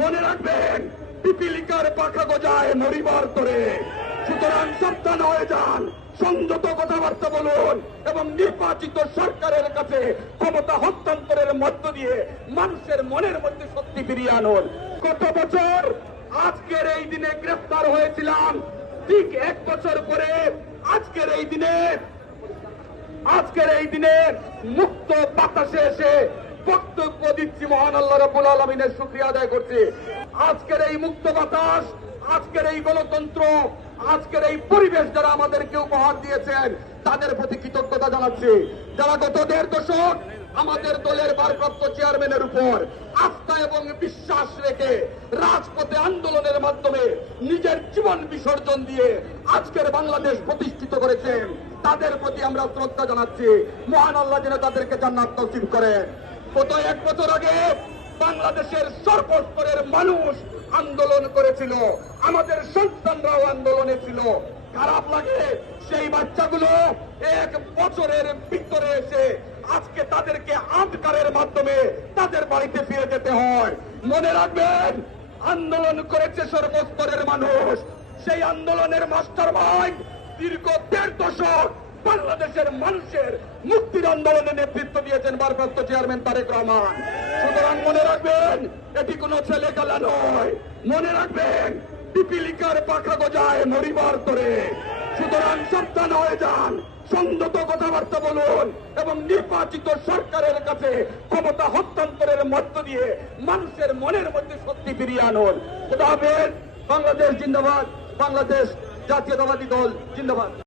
মনে রাখবেন পিপিলিকার পাখা গজায় মরিবার তরে সুতরাং সাবধান হয়ে যান, সংযত কথাবার্তা বলুন এবং নির্বাচিত সরকারের কাছে ক্ষমতা হস্তান্তরের মধ্য দিয়ে মানুষের মনের মধ্যে শক্তি ফিরিয়ে আনুন। গত বছর, আজকের এই দিনে গ্রেফতার হয়েছিলাম। ঠিক এক বছর পরে আজকের এই দিনে, আজকের এই দিনে মুক্ত বাতাসে এসে বক্তব্য দিচ্ছি মহান আল্লাহ রাব্বুল আলমিনের শুক্রিয়া আদায় করছি। আজকের এই মুক্ত বাতাস, আজকের এই গণতন্ত্র, আজকের এই পরিবেশ যারা আমাদেরকে উপহার দিয়েছেন, তাদের প্রতি কৃতজ্ঞতা জানাচ্ছি। যারা গত দেড় দশক আমাদের দলের ভারপ্রাপ্ত চেয়ারম্যানের উপর আস্থা এবং বিশ্বাস রেখে রাজপথে আন্দোলনের মাধ্যমে নিজের জীবন বিসর্জন দিয়ে আজকের বাংলাদেশ প্রতিষ্ঠিত করেছেন, তাদের প্রতি আমরা শ্রদ্ধা জানাচ্ছি। মহান আল্লাহ যেন তাদেরকে জান্নাত নসিব করেন। গত এক বছর আগে বাংলাদেশের সর্বস্তরের মানুষ আন্দোলন করেছিল। আমাদের সন্তানরাও আন্দোলনে ছিল। খারাপ লাগে সেই বাচ্চাগুলো এক বছরের ভিতরে এসে আজকে তাদেরকে আটকারের মাধ্যমে তাদের বাড়িতে ফিরে যেতে হয়। মনে রাখবেন, আন্দোলন করেছে সর্বস্তরের মানুষ। সেই আন্দোলনের মাস্টার মাইন্ড দীর্ঘ দেড় দশক বাংলাদেশের মানুষের মুক্তির আন্দোলনে নেতৃত্ব দিয়েছেন ভারপ্রাপ্ত চেয়ারম্যান তারেক রহমান। সুতরাং মনে রাখবেন, এটি কোনো ছেলে খেলা নয়। মনে রাখবেন, পিপিলিকার পাখা গজায় মরিবার তরে। সুতরাং সাবধান হয়ে যান, সংযত কথাবার্তা বলুন এবং নির্বাচিত সরকারের কাছে ক্ষমতা হস্তান্তরের মধ্য দিয়ে মানুষের মনের মধ্যে শক্তি ফিরিয়ে আনুন। বাংলাদেশ জিন্দাবাদ, বাংলাদেশ জাতীয়তাবাদী দল জিন্দাবাদ।